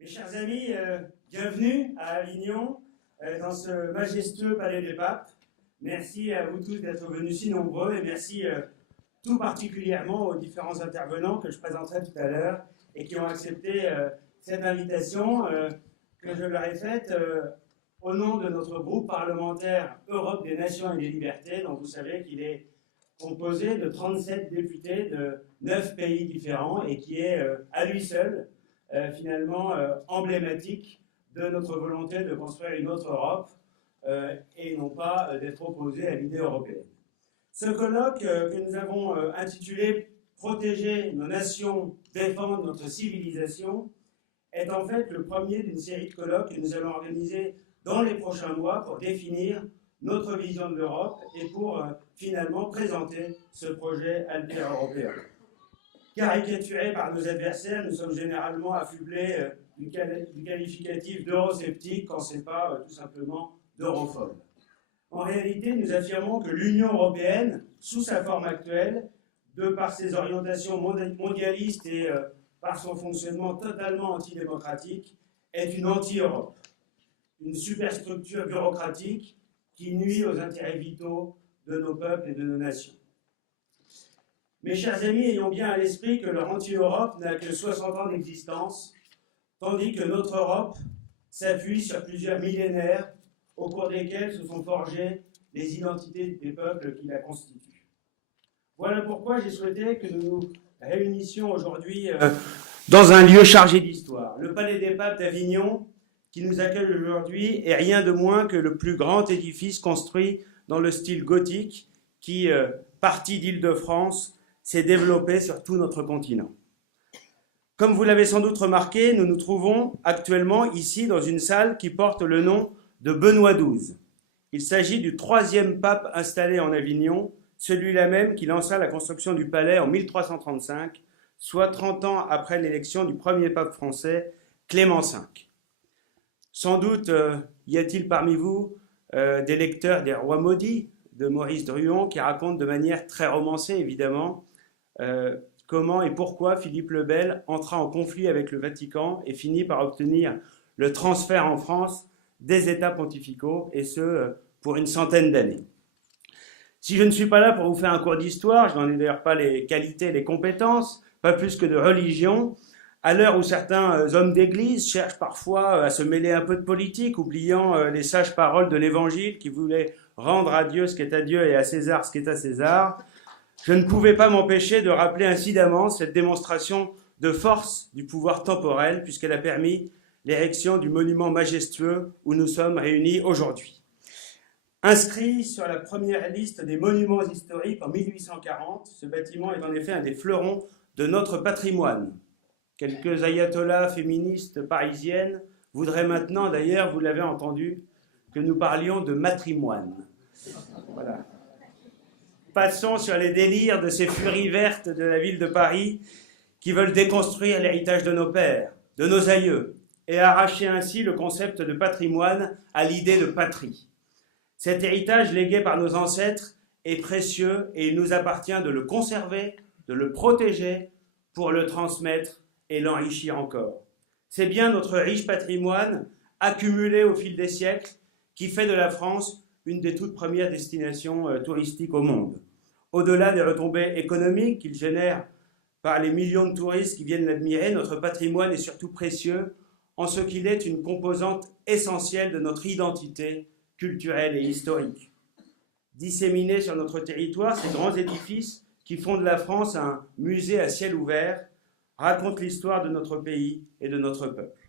Mes chers amis, bienvenue à Avignon, dans ce majestueux Palais des Papes. Merci à vous tous d'être venus si nombreux et merci tout particulièrement aux différents intervenants que je présenterai tout à l'heure et qui ont accepté cette invitation que je leur ai faite au nom de notre groupe parlementaire Europe des Nations et des Libertés, dont vous savez qu'il est composé de 37 députés de 9 pays différents et qui est à lui seul finalement emblématique de notre volonté de construire une autre Europe et non pas d'être opposé à l'idée européenne. Ce colloque que nous avons intitulé « Protéger nos nations, défendre notre civilisation » est en fait le premier d'une série de colloques que nous allons organiser dans les prochains mois pour définir notre vision de l'Europe et pour finalement présenter ce projet alter-européen. Caricaturés par nos adversaires, nous sommes généralement affublés du qualificatif d'eurosceptique quand ce n'est pas tout simplement d'europhobe. En réalité, nous affirmons que l'Union européenne, sous sa forme actuelle, de par ses orientations mondialistes et par son fonctionnement totalement antidémocratique, est une anti-Europe, une superstructure bureaucratique qui nuit aux intérêts vitaux de nos peuples et de nos nations. Mes chers amis, ayons bien à l'esprit que leur anti-Europe n'a que 60 ans d'existence, tandis que notre Europe s'appuie sur plusieurs millénaires au cours desquels se sont forgées les identités des peuples qui la constituent. Voilà pourquoi j'ai souhaité que nous nous réunissions aujourd'hui dans un lieu chargé d'histoire. Le Palais des Papes d'Avignon, qui nous accueille aujourd'hui, est rien de moins que le plus grand édifice construit dans le style gothique qui, parti d'Île-de-France, s'est développé sur tout notre continent. Comme vous l'avez sans doute remarqué, nous nous trouvons actuellement ici dans une salle qui porte le nom de Benoît XII. Il s'agit du 3e pape installé en Avignon, celui-là même qui lança la construction du palais en 1335, soit 30 ans après l'élection du premier pape français, Clément V. Sans doute y a-t-il parmi vous des lecteurs des Rois maudits de Maurice Druon qui racontent de manière très romancée évidemment comment et pourquoi Philippe le Bel entra en conflit avec le Vatican et finit par obtenir le transfert en France des États pontificaux, et ce, pour une centaine d'années. Si je ne suis pas là pour vous faire un cours d'histoire, je n'en ai d'ailleurs pas les qualités, les compétences, pas plus que de religion, à l'heure où certains hommes d'église cherchent parfois à se mêler un peu de politique, oubliant les sages paroles de l'Évangile qui voulaient rendre à Dieu ce qui est à Dieu et à César ce qui est à César, je ne pouvais pas m'empêcher de rappeler incidemment cette démonstration de force du pouvoir temporel, puisqu'elle a permis l'érection du monument majestueux où nous sommes réunis aujourd'hui. Inscrit sur la première liste des monuments historiques en 1840, ce bâtiment est en effet un des fleurons de notre patrimoine. Quelques ayatollahs féministes parisiennes voudraient maintenant, d'ailleurs, vous l'avez entendu, que nous parlions de matrimoine. Voilà. Passons sur les délires de ces furies vertes de la ville de Paris qui veulent déconstruire l'héritage de nos pères, de nos aïeux, et arracher ainsi le concept de patrimoine à l'idée de patrie. Cet héritage légué par nos ancêtres est précieux et il nous appartient de le conserver, de le protéger pour le transmettre et l'enrichir encore. C'est bien notre riche patrimoine, accumulé au fil des siècles, qui fait de la France une des toutes premières destinations touristiques au monde. Au-delà des retombées économiques qu'il génère par les millions de touristes qui viennent l'admirer, notre patrimoine est surtout précieux en ce qu'il est une composante essentielle de notre identité culturelle et historique. Disséminés sur notre territoire, ces grands édifices qui font de la France un musée à ciel ouvert racontent l'histoire de notre pays et de notre peuple.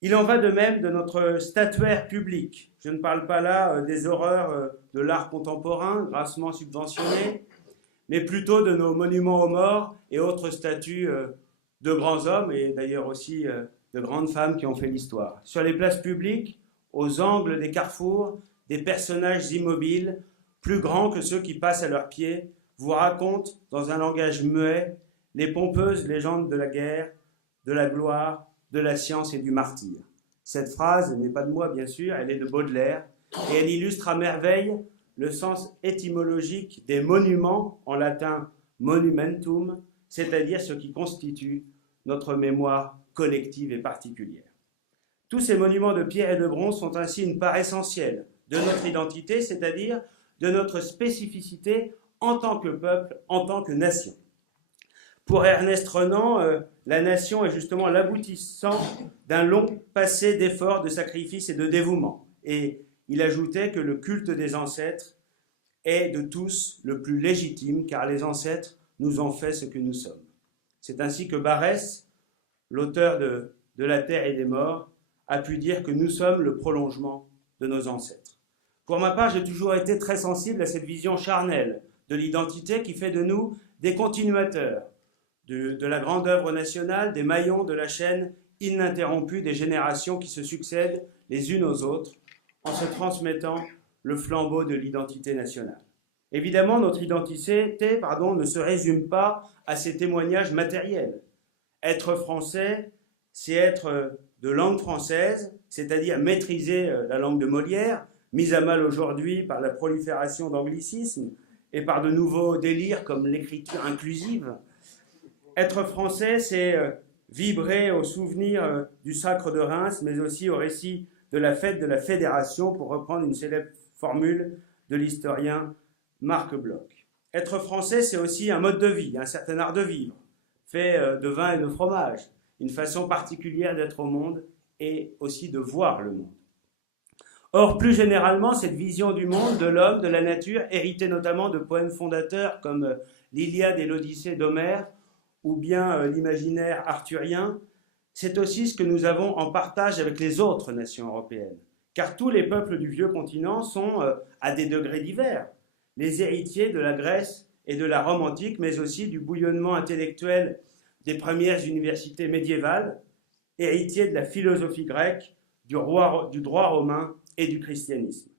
Il en va de même de notre statuaire public. Je ne parle pas là des horreurs de l'art contemporain, grassement subventionné, mais plutôt de nos monuments aux morts et autres statues de grands hommes, et d'ailleurs aussi de grandes femmes qui ont fait l'histoire. Sur les places publiques, aux angles des carrefours, des personnages immobiles, plus grands que ceux qui passent à leurs pieds, vous racontent, dans un langage muet, les pompeuses légendes de la guerre, de la gloire, de la science et du martyr. Cette phrase n'est pas de moi, bien sûr, elle est de Baudelaire, et elle illustre à merveille le sens étymologique des monuments, en latin monumentum, c'est-à-dire ce qui constitue notre mémoire collective et particulière. Tous ces monuments de pierre et de bronze sont ainsi une part essentielle de notre identité, c'est-à-dire de notre spécificité en tant que peuple, en tant que nation. Pour Ernest Renan, la nation est justement l'aboutissant d'un long passé d'efforts, de sacrifices et de dévouement. Et il ajoutait que le culte des ancêtres est de tous le plus légitime, car les ancêtres nous ont fait ce que nous sommes. C'est ainsi que Barrès, l'auteur de La Terre et des Morts, a pu dire que nous sommes le prolongement de nos ancêtres. Pour ma part, j'ai toujours été très sensible à cette vision charnelle de l'identité qui fait de nous des continuateurs de la grande œuvre nationale, des maillons de la chaîne ininterrompue des générations qui se succèdent les unes aux autres en se transmettant le flambeau de l'identité nationale. Évidemment, notre identité ne se résume pas à ces témoignages matériels. Être français, c'est être de langue française, c'est-à-dire maîtriser la langue de Molière, mise à mal aujourd'hui par la prolifération d'anglicismes et par de nouveaux délires comme l'écriture inclusive. Être français, c'est vibrer au souvenir du sacre de Reims, mais aussi au récit de la fête de la Fédération, pour reprendre une célèbre formule de l'historien Marc Bloch. Être français, c'est aussi un mode de vie, un certain art de vivre, fait de vin et de fromage, une façon particulière d'être au monde et aussi de voir le monde. Or, plus généralement, cette vision du monde, de l'homme, de la nature, héritée notamment de poèmes fondateurs comme l'Iliade et l'Odyssée d'Homère, ou bien l'imaginaire arthurien, c'est aussi ce que nous avons en partage avec les autres nations européennes. Car tous les peuples du vieux continent sont, à des degrés divers, les héritiers de la Grèce et de la Rome antique, mais aussi du bouillonnement intellectuel des premières universités médiévales, héritiers de la philosophie grecque, du droit romain et du christianisme.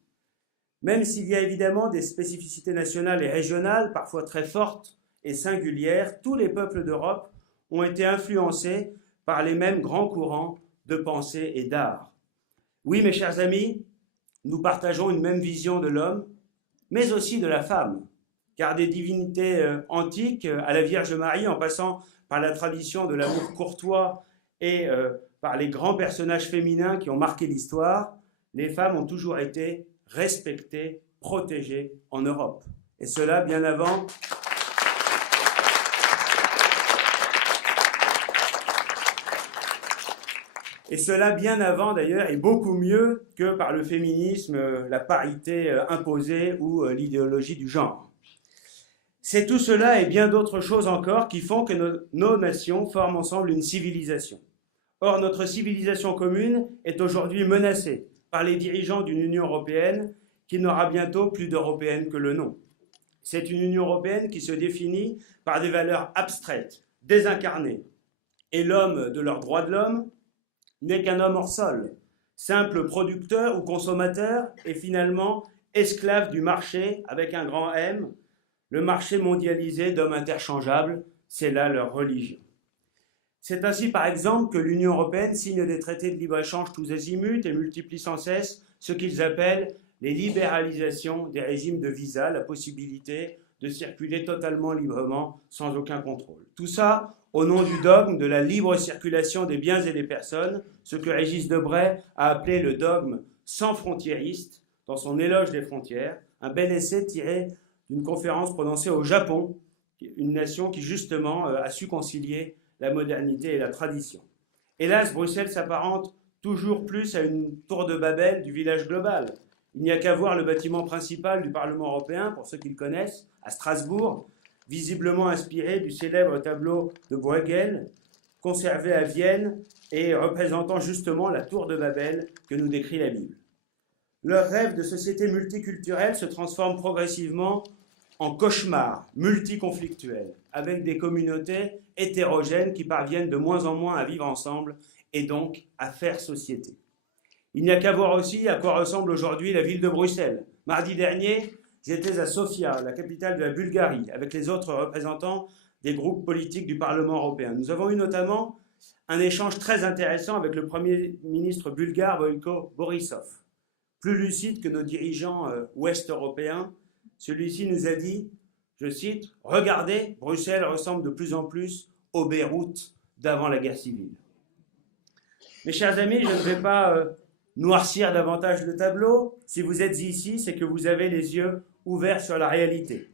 Même s'il y a évidemment des spécificités nationales et régionales, parfois très fortes et singulières, tous les peuples d'Europe ont été influencés par les mêmes grands courants de pensée et d'art. Oui, mes chers amis, nous partageons une même vision de l'homme, mais aussi de la femme, car des divinités antiques à la Vierge Marie, en passant par la tradition de l'amour courtois et par les grands personnages féminins qui ont marqué l'histoire, les femmes ont toujours été respectées, protégées en Europe. Et cela bien avant... Et cela bien avant d'ailleurs, et beaucoup mieux que par le féminisme, la parité imposée ou l'idéologie du genre. C'est tout cela et bien d'autres choses encore qui font que nos nations forment ensemble une civilisation. Or, notre civilisation commune est aujourd'hui menacée par les dirigeants d'une Union européenne qui n'aura bientôt plus d'européenne que le nom. C'est une Union européenne qui se définit par des valeurs abstraites, désincarnées. Et l'homme de leurs droits de l'homme n'est qu'un homme hors sol, simple producteur ou consommateur et finalement esclave du marché avec un grand M, le marché mondialisé d'hommes interchangeables, c'est là leur religion. C'est ainsi par exemple que l'Union européenne signe des traités de libre-échange tous azimuts et multiplie sans cesse ce qu'ils appellent les libéralisations des régimes de visa, la possibilité de circuler totalement librement sans aucun contrôle. Tout ça au nom du dogme de la libre circulation des biens et des personnes, ce que Régis Debray a appelé le dogme sans frontiériste dans son éloge des frontières, un bel essai tiré d'une conférence prononcée au Japon, une nation qui justement a su concilier la modernité et la tradition. Hélas, Bruxelles s'apparente toujours plus à une tour de Babel du village global. Il n'y a qu'à voir le bâtiment principal du Parlement européen, pour ceux qui le connaissent, à Strasbourg, visiblement inspiré du célèbre tableau de Bruegel, conservé à Vienne et représentant justement la tour de Babel que nous décrit la Bible. Leur rêve de société multiculturelle se transforme progressivement en cauchemar multiconflictuel, avec des communautés hétérogènes qui parviennent de moins en moins à vivre ensemble et donc à faire société. Il n'y a qu'à voir aussi à quoi ressemble aujourd'hui la ville de Bruxelles. Mardi dernier, j'étais à Sofia, la capitale de la Bulgarie, avec les autres représentants des groupes politiques du Parlement européen. Nous avons eu notamment un échange très intéressant avec le Premier ministre bulgare Boyko Borisov. Plus lucide que nos dirigeants ouest-européens, celui-ci nous a dit, je cite, « Regardez, Bruxelles ressemble de plus en plus au Beyrouth d'avant la guerre civile. Mes chers amis, je ne vais pas noircir davantage le tableau. Si vous êtes ici, c'est que vous avez les yeux ouverts sur la réalité.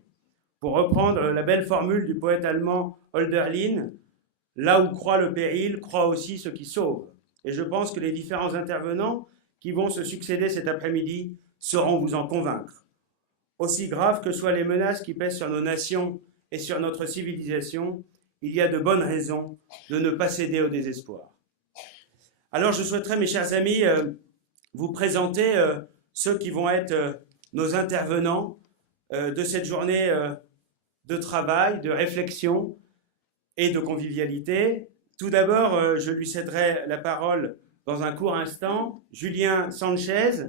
Pour reprendre la belle formule du poète allemand Hölderlin, « Là où croit le péril, croit aussi ce qui sauve ». Et je pense que les différents intervenants qui vont se succéder cet après-midi sauront vous en convaincre. Aussi graves que soient les menaces qui pèsent sur nos nations et sur notre civilisation, il y a de bonnes raisons de ne pas céder au désespoir. Alors je souhaiterais, mes chers amis, vous présenter ceux qui vont être nos intervenants de cette journée de travail, de réflexion et de convivialité. Tout d'abord, je lui céderai la parole dans un court instant. Julien Sanchez,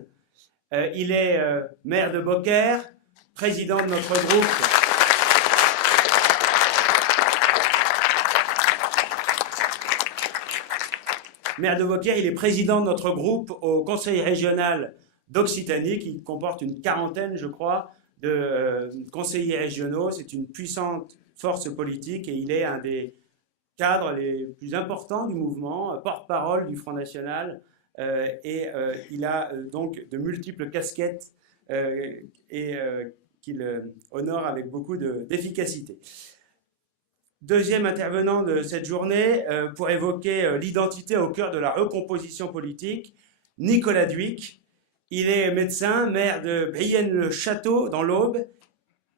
il est maire de Beaucaire, président de notre groupe. Maire de Beaucaire, il est président de notre groupe au Conseil régional d'Occitanie, qui comporte une quarantaine, je crois, de conseillers régionaux. C'est une puissante force politique et il est un des cadres les plus importants du mouvement, porte-parole du Front National, et il a donc de multiples casquettes qu'il honore avec beaucoup d'efficacité. Deuxième intervenant de cette journée, pour évoquer l'identité au cœur de la recomposition politique, Nicolas Dhuicq. Il est médecin, maire de Brienne-le-Château dans l'Aube.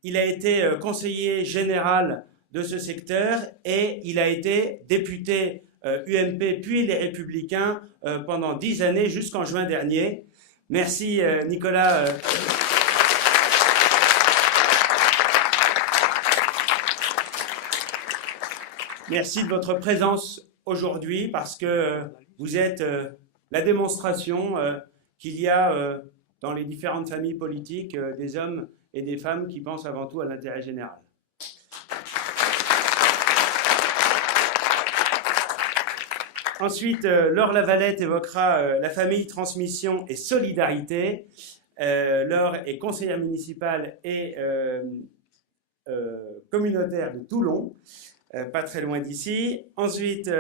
Il a été conseiller général de ce secteur et il a été député UMP puis les Républicains pendant 10 années jusqu'en juin dernier. Merci Nicolas. Merci de votre présence aujourd'hui parce que vous êtes la démonstration qu'il y a dans les différentes familles politiques des hommes et des femmes qui pensent avant tout à l'intérêt général. Ensuite, Laure Lavalette évoquera la famille, transmission et solidarité. Laure est conseillère municipale et communautaire de Toulon, pas très loin d'ici. Ensuite,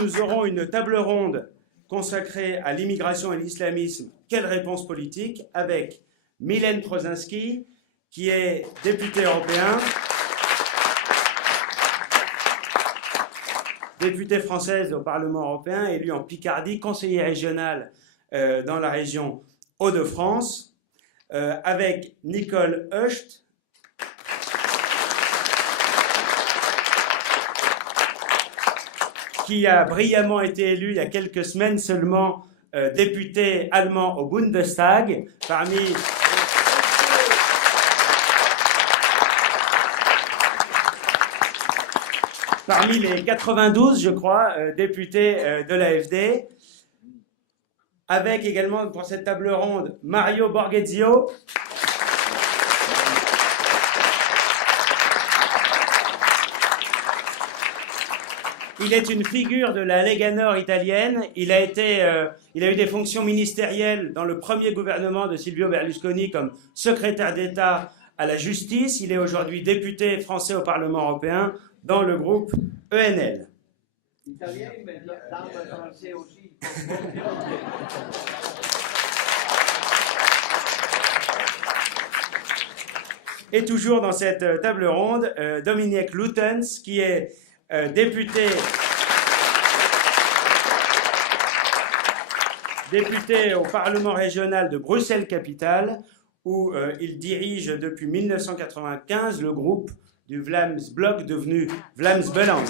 nous aurons une table ronde consacrée à l'immigration et l'islamisme. Quelle réponse politique? Avec Mylène Troszczynski, qui est députée européen, députée française au Parlement européen, élue en Picardie, conseillère régionale dans la région Hauts-de-France, avec Nicole Hecht, qui a brillamment été élu il y a quelques semaines seulement député allemand au Bundestag, parmi les 92, je crois, députés de l'AfD, avec également pour cette table ronde Mario Borghezio, il est une figure de la Lega Nord italienne. Il a eu des fonctions ministérielles dans le premier gouvernement de Silvio Berlusconi comme secrétaire d'État à la justice. Il est aujourd'hui député français au Parlement européen dans le groupe ENL. Italien, mais dans le français aussi. Et toujours dans cette table ronde, Dominique Lutens, qui est député au Parlement régional de Bruxelles-Capitale, où il dirige depuis 1995 le groupe du Vlaams Blok, devenu Vlaams Belang.